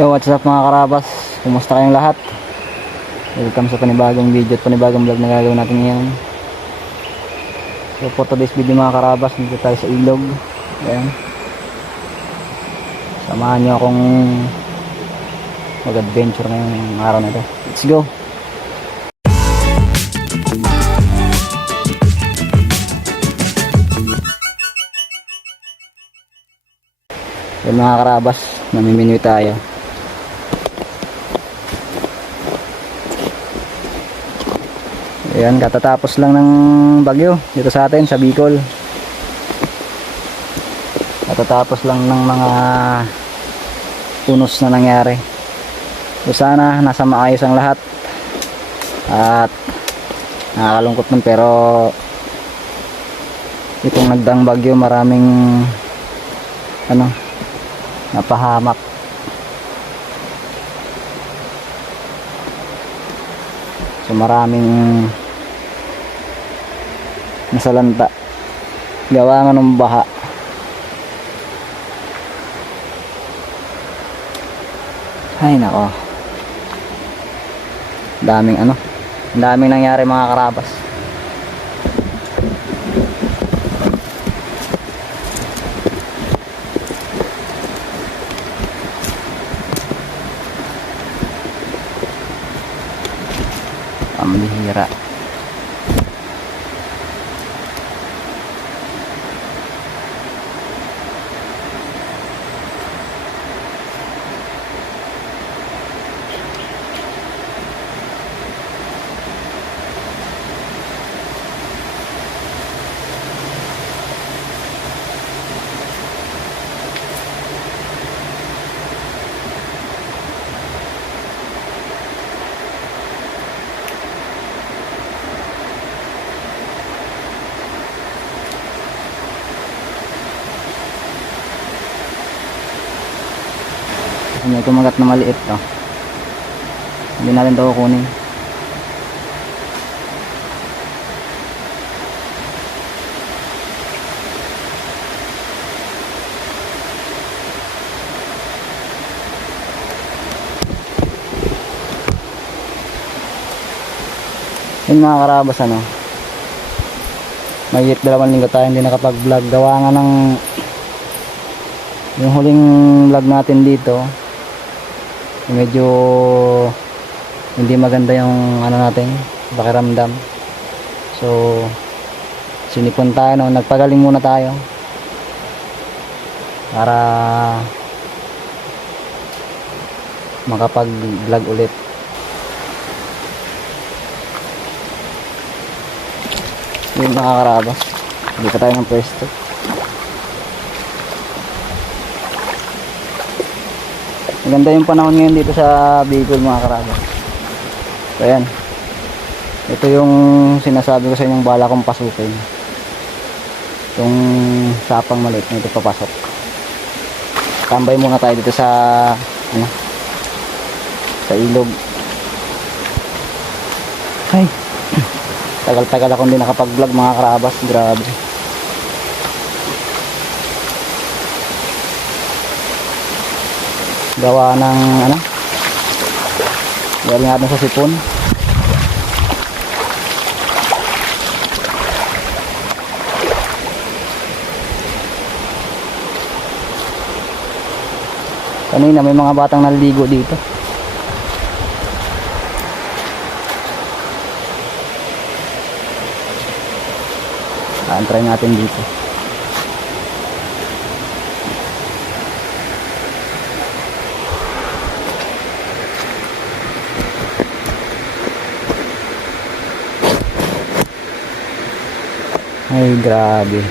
Yo, what's up mga karabas? Kumusta kayong lahat? Welcome sa panibagong video at panibagong vlog na gagawin natin ngayon. So for today's video mga karabas, dito tayo sa ilog. Ayan. Samahan nyo akong mag-adventure ngayong araw na ito. Let's go! Ayan mga karabas, namiminoy tayo. Ayan, katatapos lang ng bagyo dito sa atin sa Bicol. Katatapos lang ng mga unos na nangyari. So sana nasa maayos ang lahat. At nakakalungkot man, pero itong nagdaang bagyo maraming napahamak. So maraming nasalanta gawa nga ng baha. Ay nako, daming nangyari mga karabas. Ang bihira. May kumagat na maliit to. Hindi natin ito kukunin. Yun mga karabas, mayigit 2 linggo tayo hindi nakapag vlog. Gawa nga ng yung huling vlog natin dito, medyo hindi maganda yung natin pakiramdam. So sinipon tayo, nagpagaling muna tayo para makapag vlog ulit. Yung mga karabas, hindi pa tayo ng pwesto. Maganda yung panahon ngayon dito sa Bicol mga karabas. So ayan, ito yung sinasabi ko sa inyong bala kong pasukin. Itong sapang maliit na ito papasok. Tambay muna tayo dito sa sa ilog. Ay, tagal-tagal akong hindi nakapag vlog mga karabas. Grabe. Gawa ng dahil nga sa sipon. Kanina may mga batang naliligo dito. Try natin dito. Ay grabe.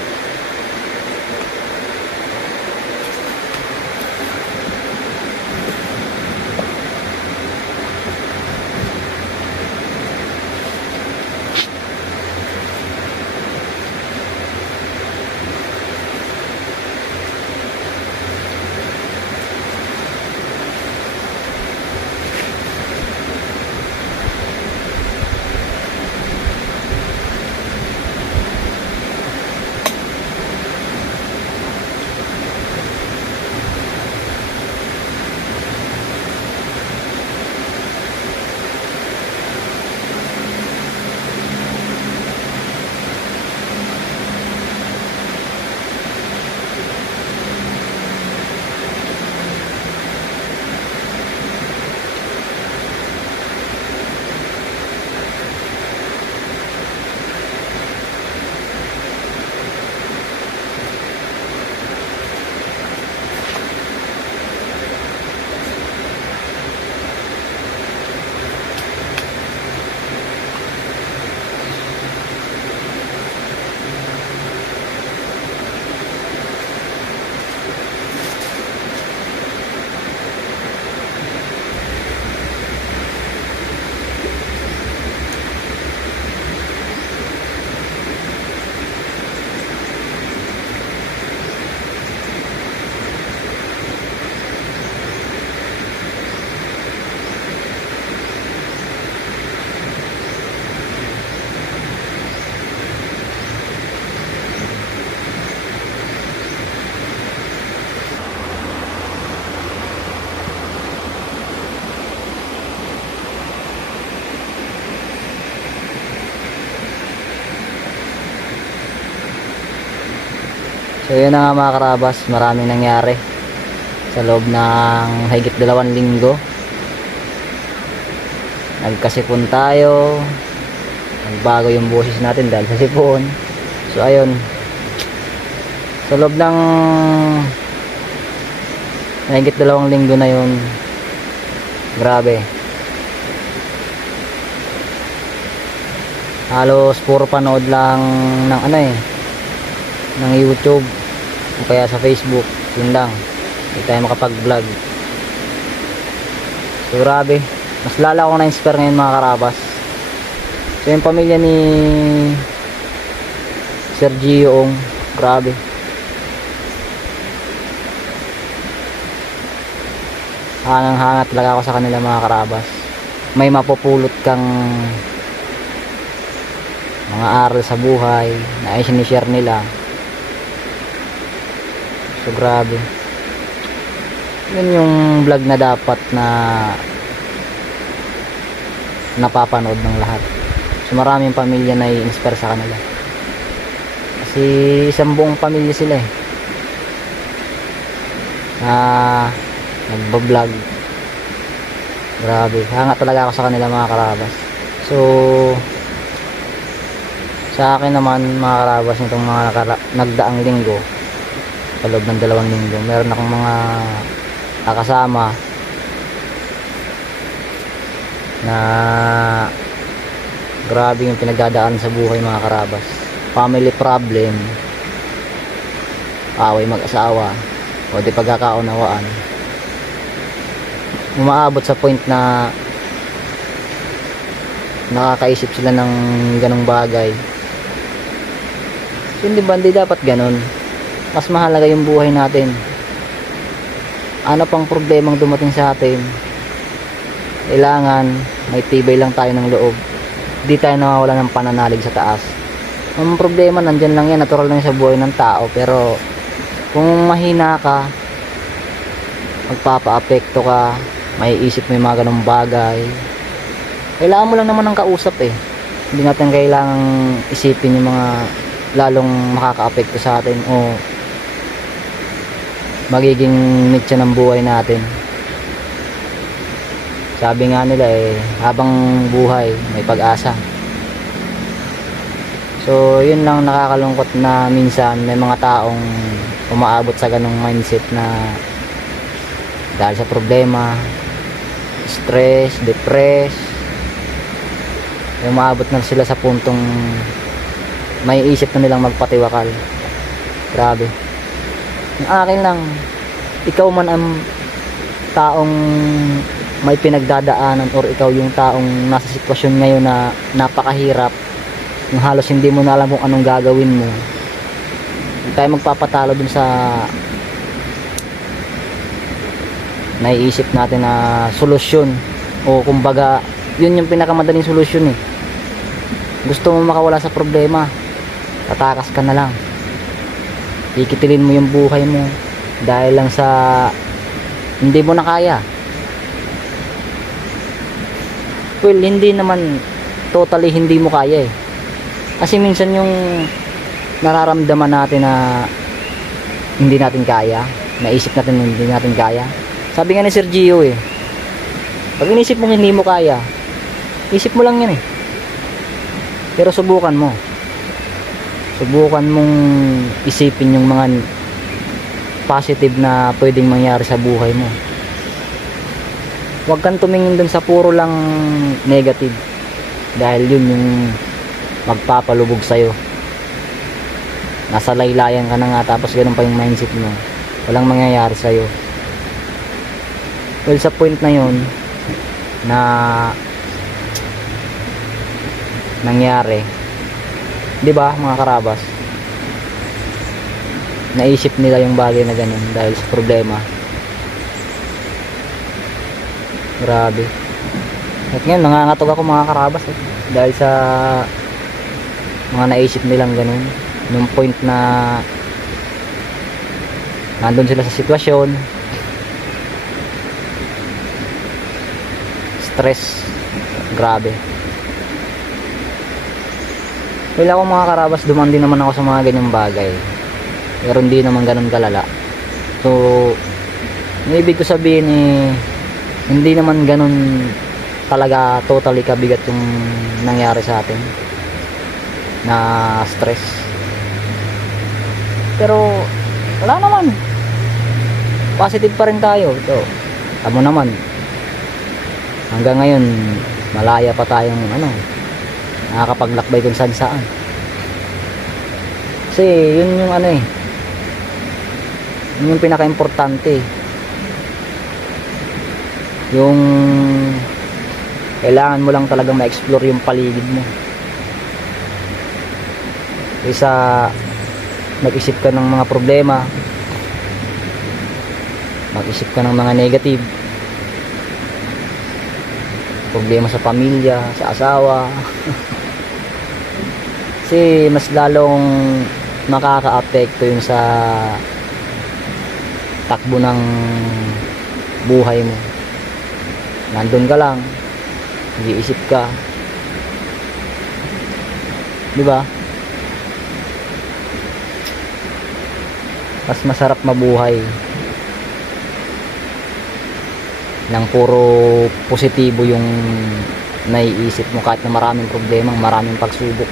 So yun na nga mga karabas, maraming nangyari sa loob ng higit 2 linggo. Nagkasipon tayo, nagbago yung boses natin dahil sa sipon. So ayun, sa loob ng higit 2 linggo na yun, grabe, halos puro panood lang ng ng YouTube o kaya sa Facebook, yun lang, hindi tayo makapag vlog. So grabe, mas lala ako na-inspire ngayon mga karabas. So yung pamilya ni Sergio, grabe, hangang-hanga talaga ako sa kanila mga karabas. May mapupulot kang mga aral sa buhay na ay sinishare nila. So grabe, yun yung vlog na dapat na napapanood ng lahat. So maraming pamilya na i-inspire sa kanila kasi isang buong pamilya sila na nagbablog. Grabe, hanga talaga ako sa kanila mga karabas. So sa akin naman mga karabas, nitong mga nagdaang linggo, sa loob ng 2 linggo, meron akong mga kasama na grabe yung pinagdadaan sa buhay mga karabas. Family problem, away mag-asawa, o di pagkakaunawaan, umaabot sa point na nakakaisip sila ng ganong bagay. So, hindi ba, hindi dapat ganon. Mas mahalaga yung buhay natin. Ano pang problemang dumating sa atin, kailangan may tibay lang tayo ng loob. Hindi tayo nawawala ng pananalig sa taas. Ang problema nandyan lang yan, natural lang sa buhay ng tao. Pero kung mahina ka, magpapa-apekto ka, may isip mo yung mga ganong bagay, kailangan mo lang naman ng kausap Hindi natin kailangang isipin yung mga lalong makaka-apekto sa atin o magiging mitya ng buhay natin. Sabi nga nila habang buhay may pag-asa. So yun lang nakakalungkot na minsan may mga taong umaabot sa ganong mindset na dahil sa problema, stress, depress, umaabot na sila sa puntong may isip na nilang magpatiwakal. Grabe. Yung akin lang, ikaw man ang taong may pinagdadaanan or ikaw yung taong nasa sitwasyon ngayon na napakahirap, yung halos hindi mo na alam kung anong gagawin mo, hindi tayo magpapatalo dun sa naiisip natin na solusyon, o kumbaga yun yung pinakamadaling solusyon Gusto mo makawala sa problema, tatakas ka na lang, ikitilin mo yung buhay mo dahil lang sa hindi mo na kaya. Well, hindi naman totally hindi mo kaya kasi minsan yung nararamdaman natin na hindi natin kaya, naisip natin hindi natin kaya. Sabi nga ni Sergio pag inisip mong hindi mo kaya, isip mo lang yan pero subukan mo. Subukan mong isipin yung mga positive na pwedeng mangyari sa buhay mo. Huwag kang tumingin dun sa puro lang negative, dahil yun yung magpapalubog sa'yo. Nasa laylayan ka na nga tapos ganun pa yung mindset mo, walang mangyayari sa'yo. Well, sa point na yun na nangyari, di ba mga karabas, naisip nila yung bagay na ganun dahil sa problema. Grabe. At ngayon nangangatog ako mga karabas dahil sa mga naisip nilang ganun nung point na nandun sila sa sitwasyon, stress, grabe. Well, ako mga karabas, duman din naman ako sa mga ganyang bagay. pero hindi naman ganun kalala. So ang ibig ko sabihin hindi naman ganun talaga totally kabigat yung nangyari sa atin na stress. Pero wala naman, positive pa rin tayo. Ito, tamo naman, hanggang ngayon malaya pa tayong nakakapaglakbay kung saan saan. Kasi yun yung yun yung pinaka-importante, yung kailangan mo lang talagang ma-explore yung paligid mo kaysa mag-isip ka ng mga problema, mag-isip ka ng mga negative problema sa pamilya, sa asawa. Kasi mas lalong makaka-apekto yun sa takbo ng buhay mo. Nandun ka lang, nag-iisip ka, di ba? Mas masarap mabuhay nang puro positibo yung naiisip mo, kahit na maraming problema, maraming pagsubok.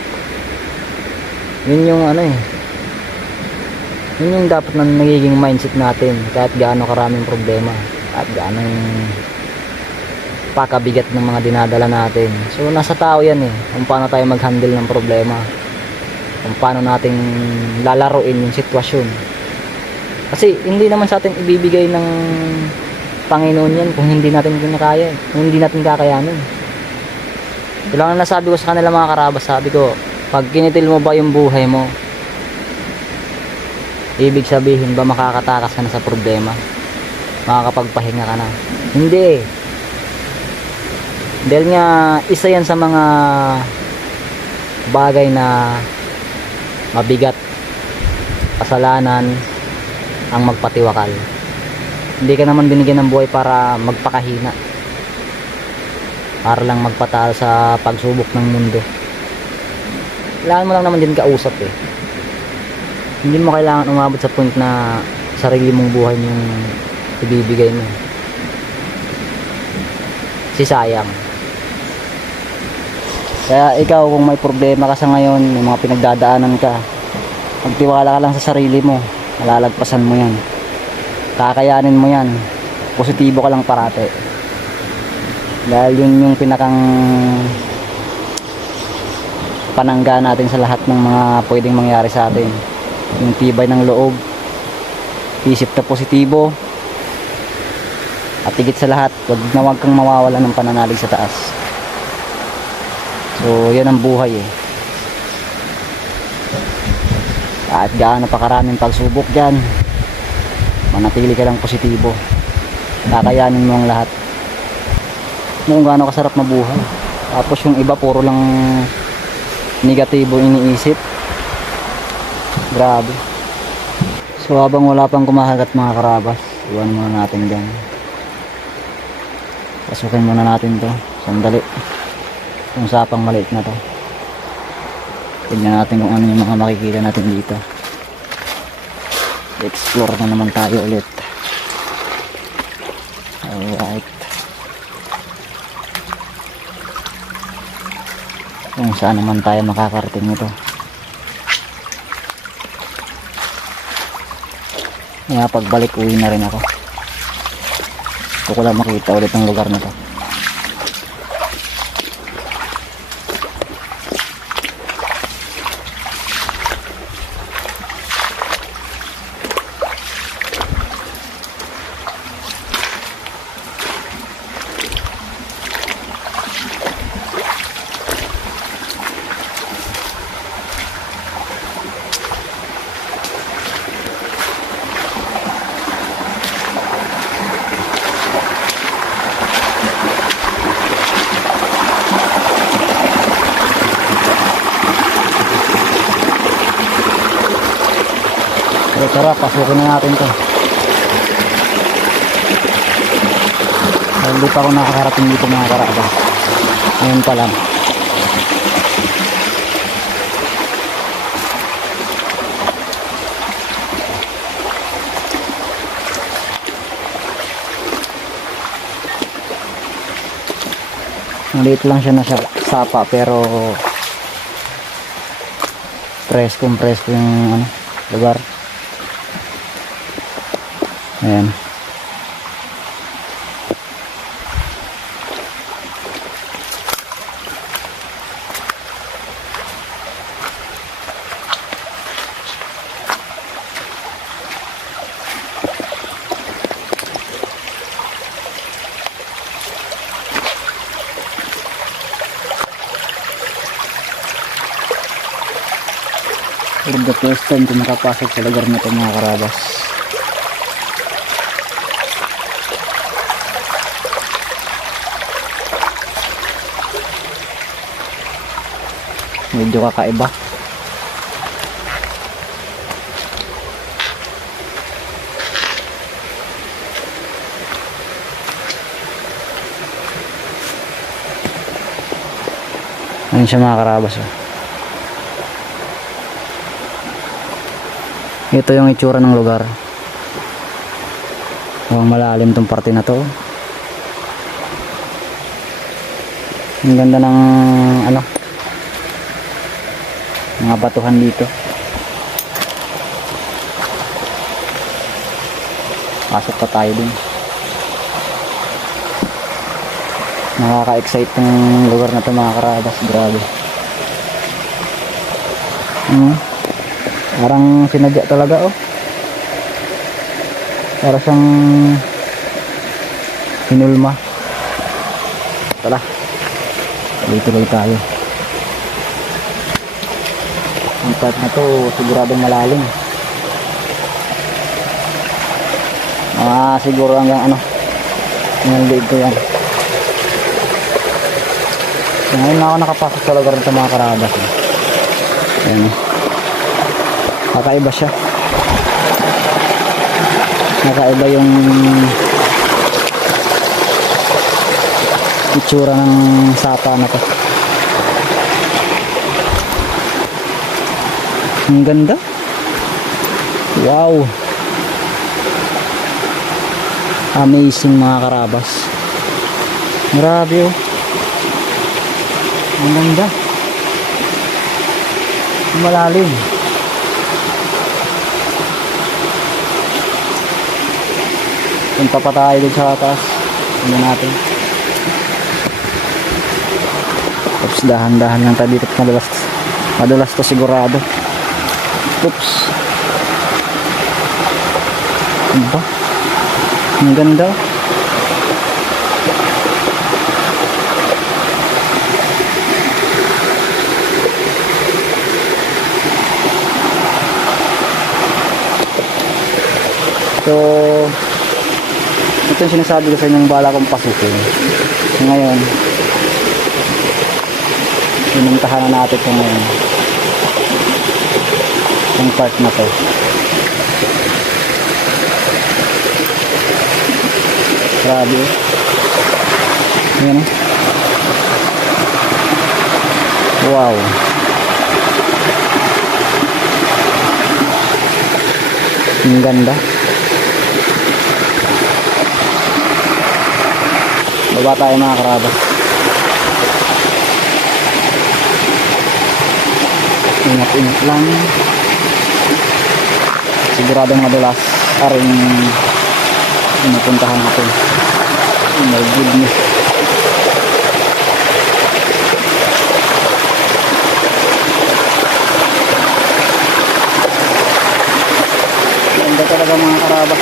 Yun yung yun yung dapat na nagiging mindset natin, kahit gaano karaming problema, kahit gaano pakabigat ng mga dinadala natin. So nasa tao yan kung paano tayo mag-handle ng problema, kung paano nating lalaruin yung sitwasyon. Kasi hindi naman sa atin ibibigay ng Panginoon yan kung hindi natin kinakaya, kung hindi natin kakayanin. Ito lang ang nasabi ko sa kanila mga karabas. Sabi ko, pag kinitil mo ba yung buhay mo, ibig sabihin ba makakatakas ka na sa problema? Makakapagpahinga ka na? Hindi. Dahil nga isa yan sa mga bagay na mabigat, kasalanan ang magpatiwakal. Hindi ka naman binigyan ng buhay para magpakahina, para lang magpatalo sa pagsubok ng mundo. Kailangan mo lang naman din kausap Hindi mo kailangan umabot sa point na sarili mong buhay yung ibibigay mo. Kasi sayang. Kaya ikaw, kung may problema ka sa ngayon, may mga pinagdadaanan ka, magtiwala ka lang sa sarili mo. Malalagpasan mo yan, kakayanin mo yan, positibo ka lang parate. Dahil yun yung pinakang panangga natin sa lahat ng mga pwedeng mangyari sa atin. Yung tibay ng loob, isip na positibo, at higit sa lahat, wag kang mawawala ng pananalig sa taas. So yan ang buhay At gaano pa karaming pagsubok dyan, manatili ka lang positibo, kakayanin mo ang lahat. Kung gaano kasarap mabuhay. Tapos yung iba puro lang negatibo iniisip, grabe. So habang wala pang kumakagat mga karabas, iwan muna natin dyan. Pasukin muna natin to sandali, yung sapang maliit na to. Tignan natin kung ano yung mga makikita natin dito. Explore na naman tayo ulit. Alright. Kung saan naman tayo makakarating nito. Kaya pagbalik uwi na rin ako. Gusto ko lang makita ulit ang lugar na to. So tara, pasukin na natin to. Hindi pa ako nakakarating dito mga karabas. Ngayon pa lang. Maliit lang siya na sapa pero presko yung ano, lugar. Ayan. For the first time ko makapasok sa lugar na ito mga karabas. Medyo kakaiba. Ano siya mga karabas oh. Ito yung itsura ng lugar. Mukhang malalim tong parte na to. Ang ganda ng ano, mga batuhan dito. Pasok pa tayo dun. Nakaka-excite ng lugar na to mga karabas. Grabe. Parang sinadya talaga oh. Para siyang hinulma. Tara. Tuloy-tuloy tayo. Ang part na to siguradong malalim. Siguro hanggang ano. Hanggang liig ko yan. So, ngayon na ako nakapasok sa lugar nito mga karabas eh. Ayan oh. Kakaiba siya. Nakaiba yung itsura ng sapa na to. Ang ganda. Wow. Amazing mga karabas. Grabe oh. Ang ganda. Malalim. Punta pa tayo dun sa taas. Tingnan natin. Oops, dahan-dahan lang tayo dito. Madulas to sigurado. Oops. Diba? Ang ganda. So, ito yung sinasabi ko sa inyong bala kong pasukin. Ngayon, pinuntahan na natin ito ngayon. Yung part na to. Grabe. Ayan. Wow. Ang ganda. Baba tayo mga karabas. Ingat-ingat lang. Siguradong madulas aring pinupuntahan natin. Oh my goodness. Ganda talaga mga karabas.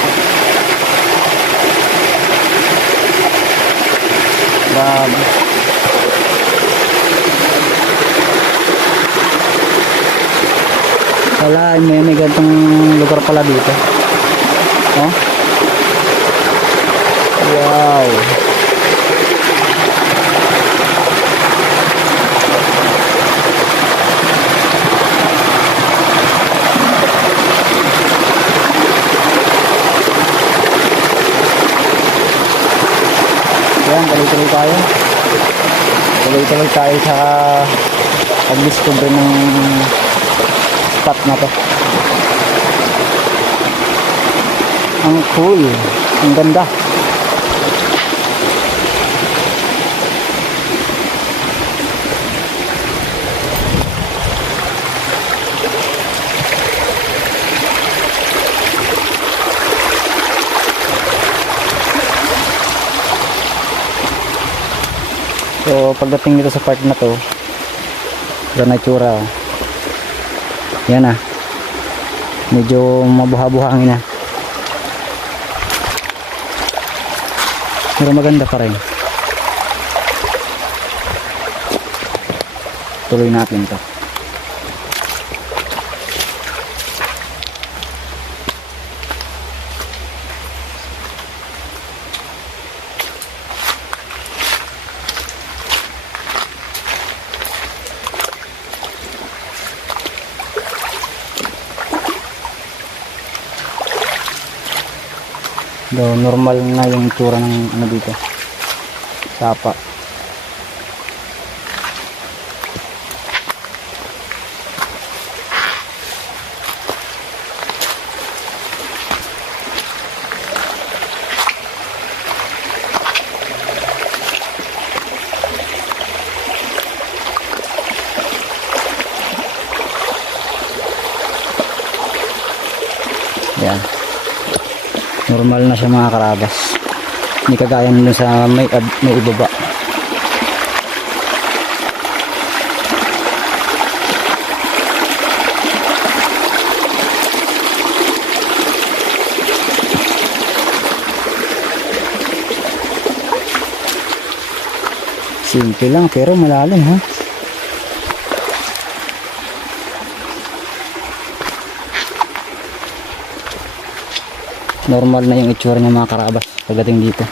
Grabe. Wala, may gantong lugar pala dito. Oh? Wow. Yan, tuloy-tuloy tayo. Tuloy-tuloy tayo sa pag-discover ng spot na to. Ang cool. Ang ganda. So pagdating dito sa part na to, yan na itsura. Yan na, medyo mabuha-buhangin na, pero maganda pa rin. Tuloy natin to. Do, normal na yung itsura ng ano dito, sapa. Yan, normal na siya mga karabas, hindi kagaya nung sa may ibaba. Simple lang pero malalim ha. Normal na yung itsura ng mga karabas pagdating dito.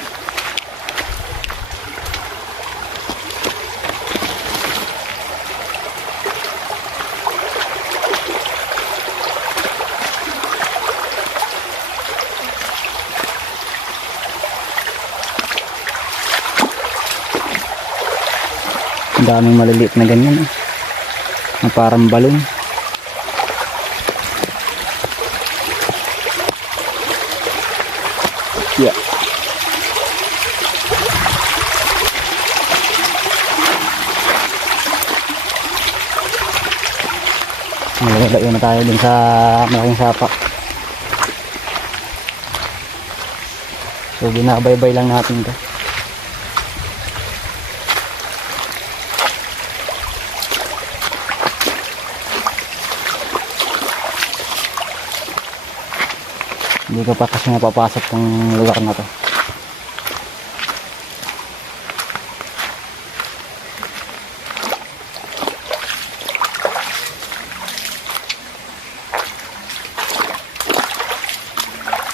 Ang daming maliliit na ganyan na parang balon. Yeah. Malalayo na tayo dun sa malaking sapa. So binabaybay lang natin to. Hindi ko pa kasi mapapasok tong lugar na to.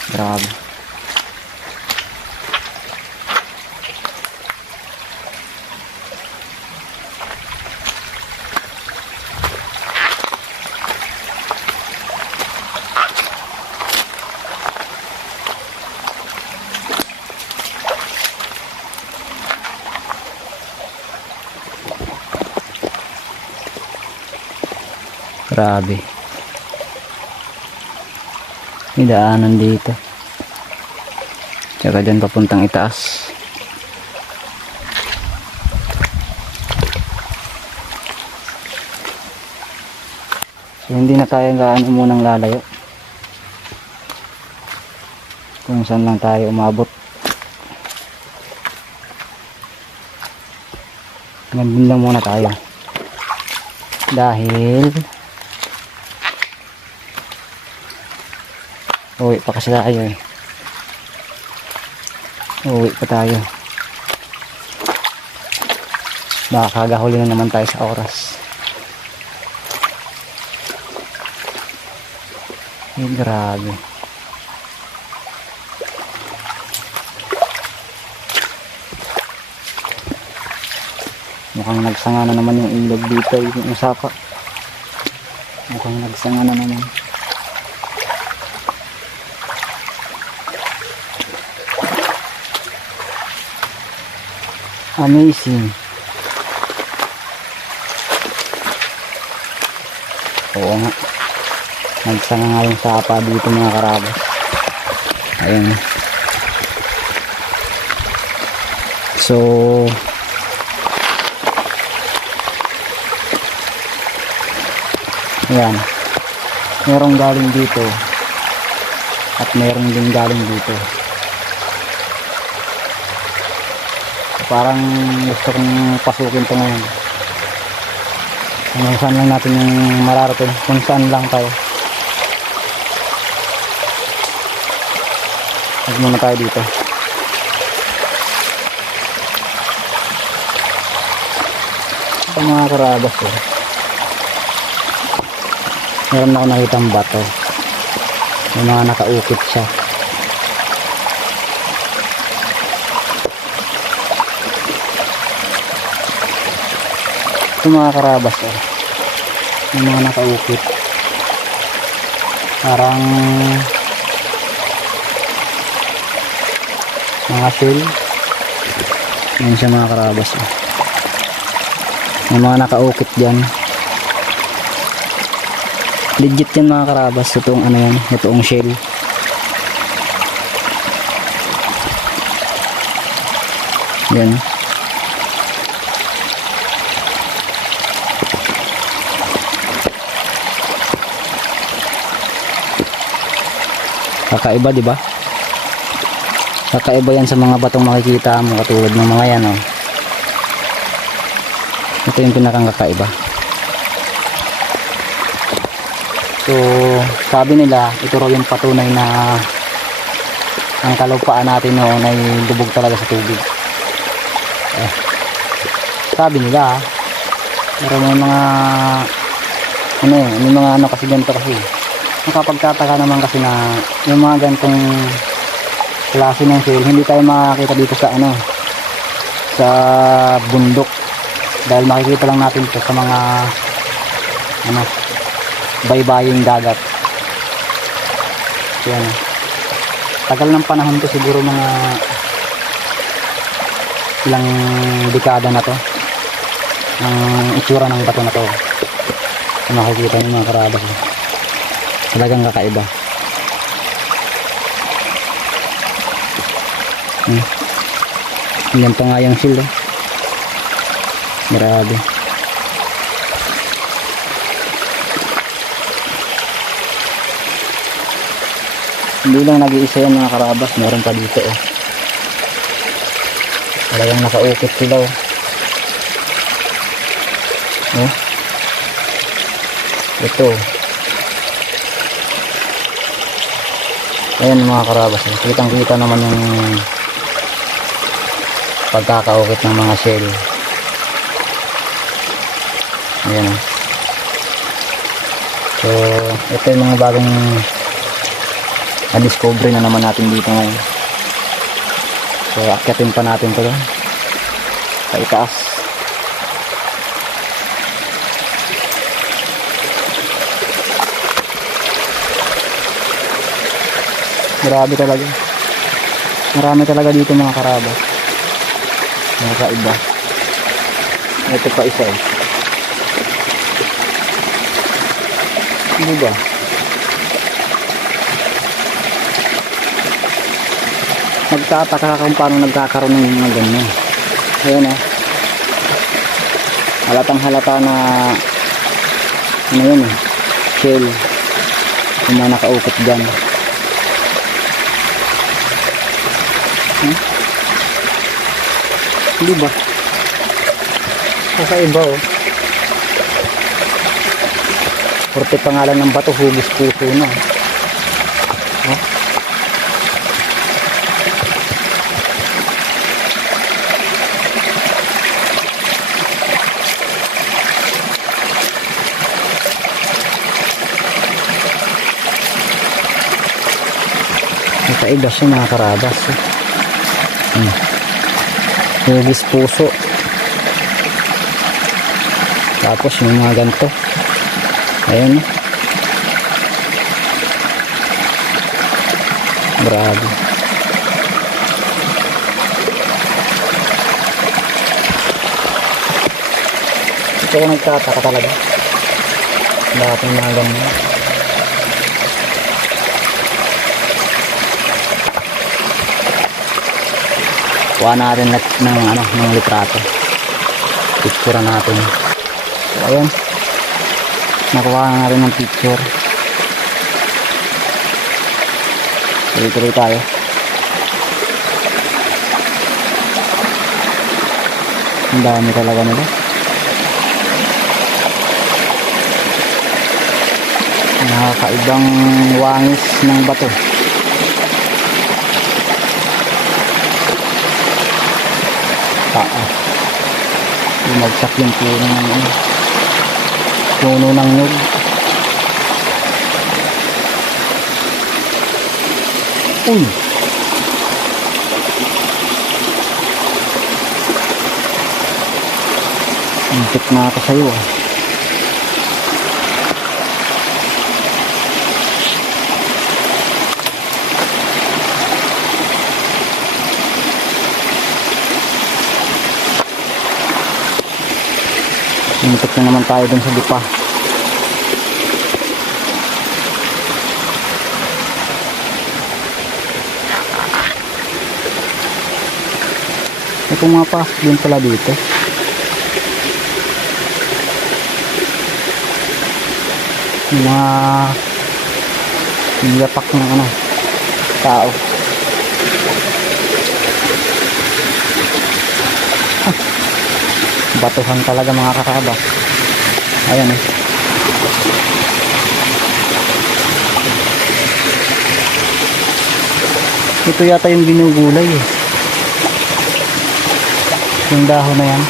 Grabe. Grabe. May daanan dito. Tsaka dyan papuntang itaas. So hindi na tayo gaano munang lalayo. Kung saan lang tayo umabot. Nandun lang muna tayo. Dahil uwi pa kasi tayo eh. Uwi pa tayo. Baka kagahuli na naman tayo sa oras. Eh, grabe. Mukhang nagsanga na naman yung ilog dito, yung sapa. Mukhang nagsanga na naman. Amazing. Oo nga. Nagsanga nga yung sapa dito mga karabas. Ayun. So ayan. Merong galing dito at merong din galing dito. parang gusto kong pasukin to ngayon. Kung saan lang natin yung mararating, kung saan lang tayo. Huwag muna tayo dito. Ito mga karabas eh. Meron ako nakitang bato. May mga nakaukit siya. Ito mga karabas eh. May mga nakaukit. Parang mga shell. Yan siya mga karabas eh. May mga nakaukit dyan. Legit yan mga karabas. Itong ano yan, itong shell. Yan. Kakaiba, di ba? Kakaiba yan sa mga batong makikita mo katulad ng mga yan, oh. Ito yung pinakang kakaiba. So, sabi nila, ito raw yung patunay na ang kalupaan natin noon ay lubog talaga sa tubig. Sabi nila, pero may mga may mga kasi ganito kasi. Nakapagtataka naman kasi na yung mga ganitong klase ng shell hindi tayo makakita dito sa sa bundok, dahil makikita lang natin ito sa mga baybaying dagat. Yan. Tagal ng panahon to, siguro mga ilang dekada na to ang itsura ng bato na to. Makikita niyo mga karabas, talagang kakaiba. Ganito nga yung shell, eh. Grabe. Hindi lang nag-iisa yan mga karabas, meron pa dito eh. Talagang nakaukit sila, oh. Ito. Ayan mga karabas, kitang kita naman yung pagkakaukit ng mga shell. Ayan. So ito yung mga bagong na-discovery na naman natin dito ngayon. So akyatin pa natin ito doon sa itaas. Grabe talaga. Marami talaga dito mga karabas. Nakakaiba. Ito pa isa eh. Ano ba? Magtataka kung paano nagkakaroon ng mga ganyan. Ayan eh. Halatang halata na yun eh. Shell. Yung mga nakaukit dyan. Hindi ba? Kakaiba oh. Porte pangalan ng bato, hugis puso na. Oh. Kakaiba siya mga karabas eh. Hugis puso. Tapos yung mga ganito. Ayan. Grabe. Ito ko nagtataka talaga. Bakit yung mga ganyan. Kuha natin ng litrato. Picture natin. So, ayan. Nakuha na natin ng picture. Tuloy-tuloy tayo. Ang dami talaga nila. Nakakaibang wangis ng bato. Bumagsak yung puno ng nyug. Uy! Muntik na ako sa'yo ah. Muntik na naman tayo dun sa lupa. Ito nga pa, din pala dito. Yung mga niyapak ng tao. Batuhan talaga mga kakabas. Ayan eh. Ito yata yung ginugulay eh. Yung dahon na yan.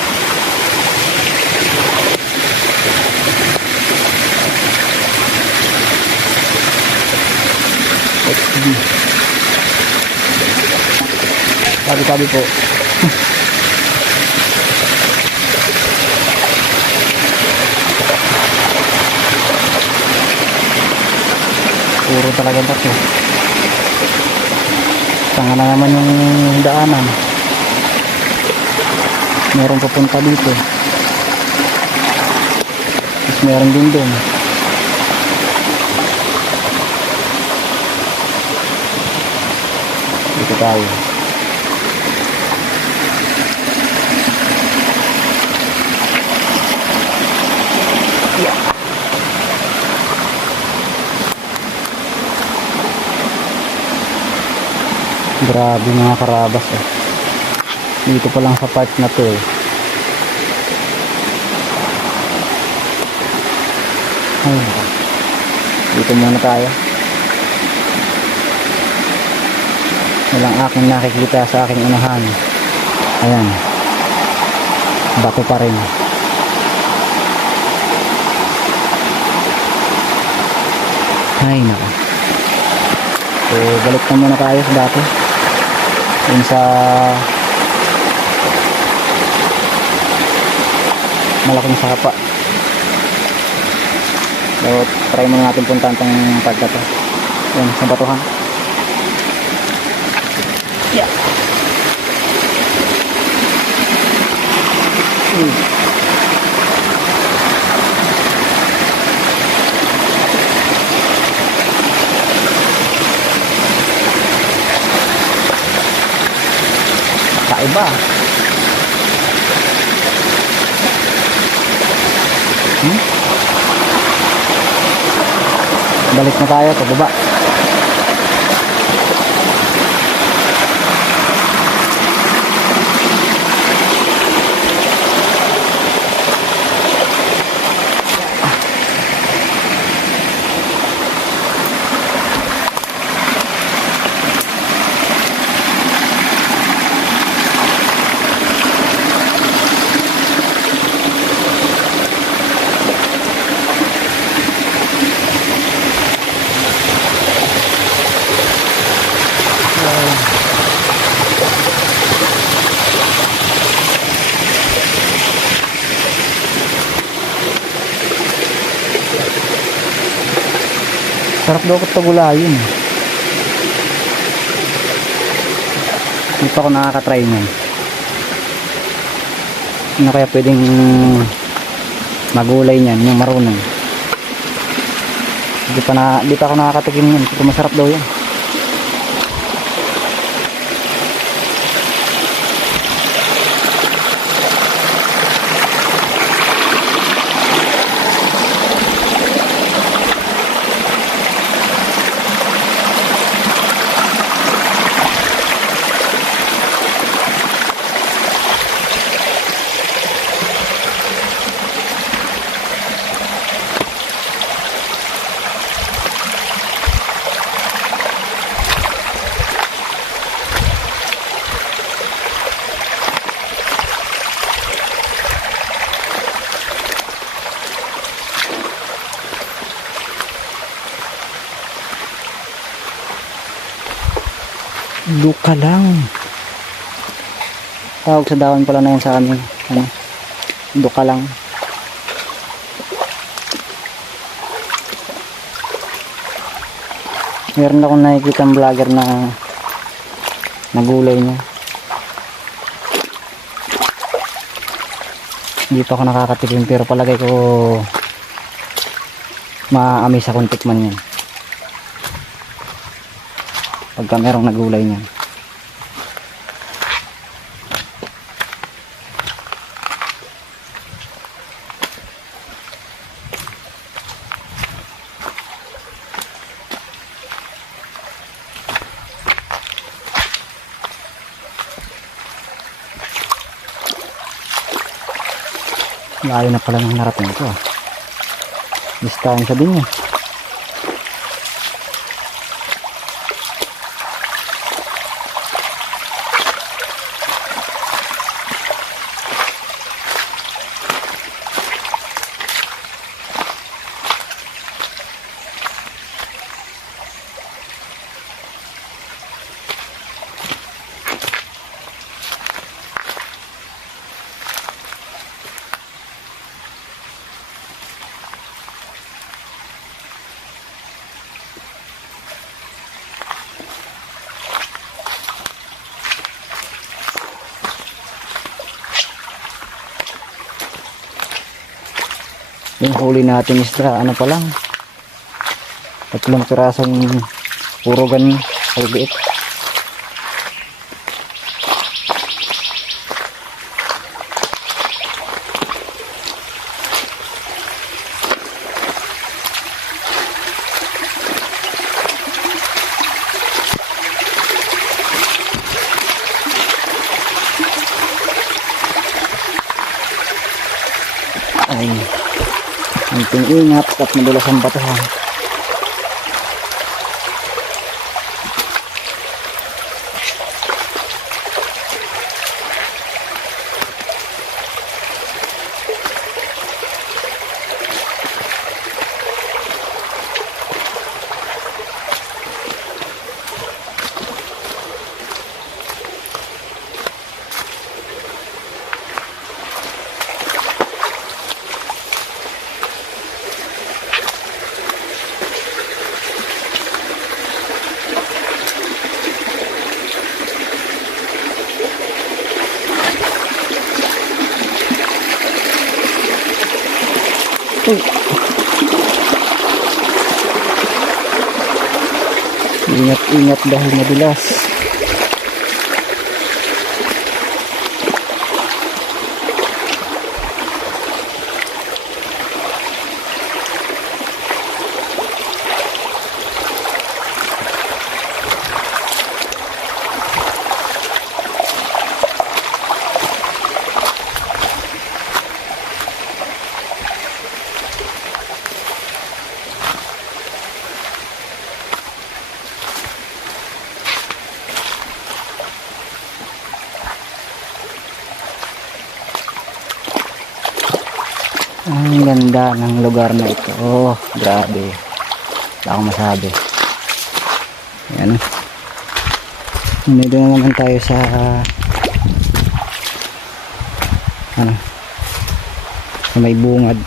Sabi po. Puro talaga bato. Tanga na naman yung daanan. Meron papunta dito. Tapos meron din doon. Dito tayo. Grabe mga karabas eh. Dito pa lang sa part na to eh. Ay, dito muna tayo. Walang aking nakikita sa aking unahan. Ayan, bato pa rin. Ay naka. So balik na muna tayo sa dati. Yun sa malaking sapa. So try muna natin puntahan tong part na to. Yun sa batuhan. Yeah. Kaiba. Balik na tayo pababa. Sarap daw ito gulayin. Hindi pa ako nakakatry nyan. Ano kaya pwedeng magulay nyan, yung marunong. Hindi pa ako nakakatikim nyan. Ito masarap daw yan. Duka lang. Tawag sa dahon pala na yan sa amin. Ano? Duka lang. Meron akong nakikita ng vlogger na nagulay niya. Hindi pa ako nakakatikim pero palagay ko maaamis akong tikman yan pagka merong nagulay niyan. Layo na pala ng narating ito ah. Distansya din eh. Yung huli natin isda, ano pa lang, 3 pirasong puro ganun, kalbiit. Ay, ang ingat at madulas ang batahan. Ingat-ingat dahil madulas. Ang ganda ng lugar na ito. Oh, grabe. Wala akong masabi. Ayan. Nandito na naman tayo sa ano, sa may bungad.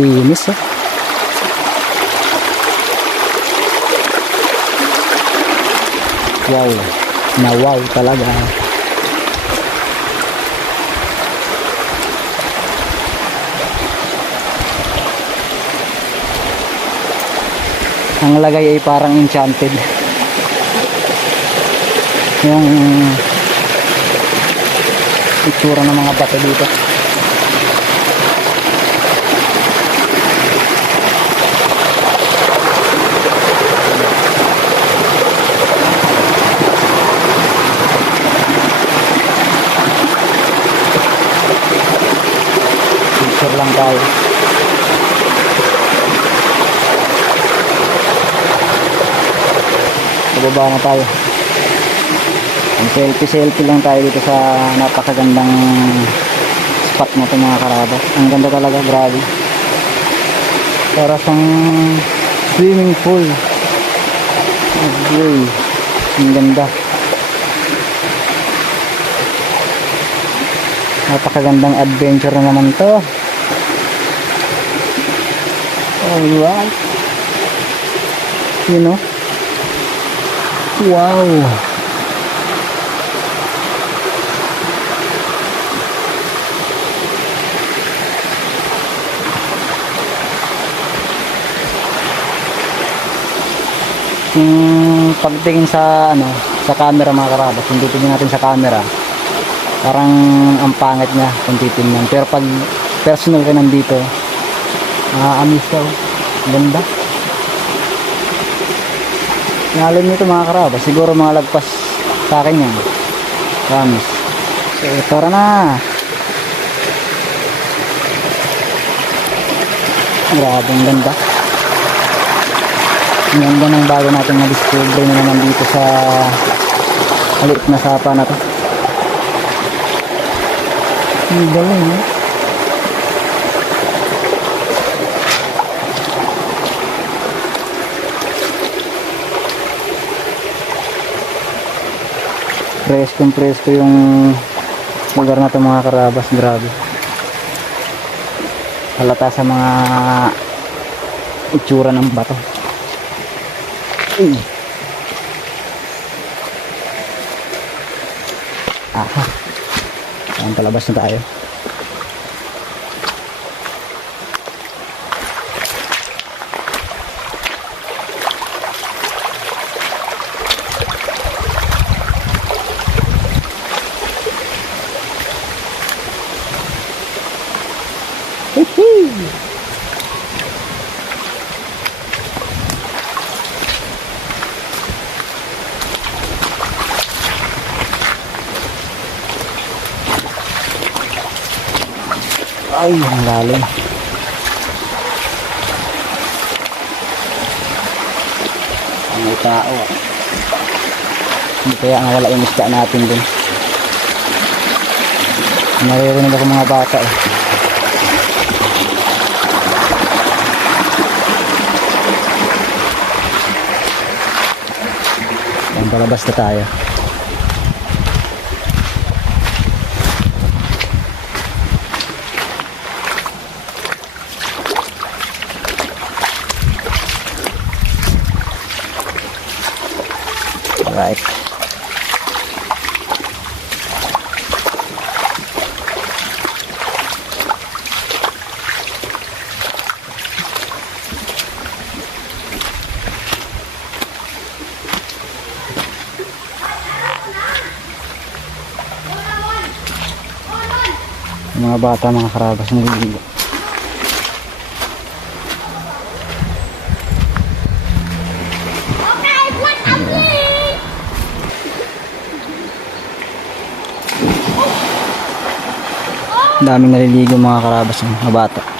Linis eh. Wow. Na wow talaga. Ang lagay ay parang enchanted. Yung itsura ng mga bato dito. Picture lang tayo. Pababa na tayo. Selfie lang tayo dito sa napakagandang spot na ito mga karabas. Ang ganda talaga, grabe. Para sang swimming pool. Okay. Ang ganda. Napakagandang adventure na naman to. Alright. You know? Wow. Yung pagtingin sa sa camera mga karabas, kung titingin natin sa camera, parang ang pangit niya kung titingnan, pero pag personal ka nandito, nakaka-miss ka. Ganda. Ngalim nito mga karabas, siguro mga lagpas sa akin yan, promise. So tara na. Grabe ang ganda. Ang ganda ng bago natin na-discover na naman dito sa maliit na sapa na to. Ang galing, eh. Presko yung lugar na to mga karabas. Grabe. Halata sa mga itsura ng bato. Aha. Ayan, palabas na tayo. Ay, ang lalim. May tao. Hindi kaya nawala yung isda natin dun. Naririnig ako mga bata eh. Yan, palabas na tayo. Right. Mga bata, mga karabas naliligo. Daming naliligo mga karabas, mga bata.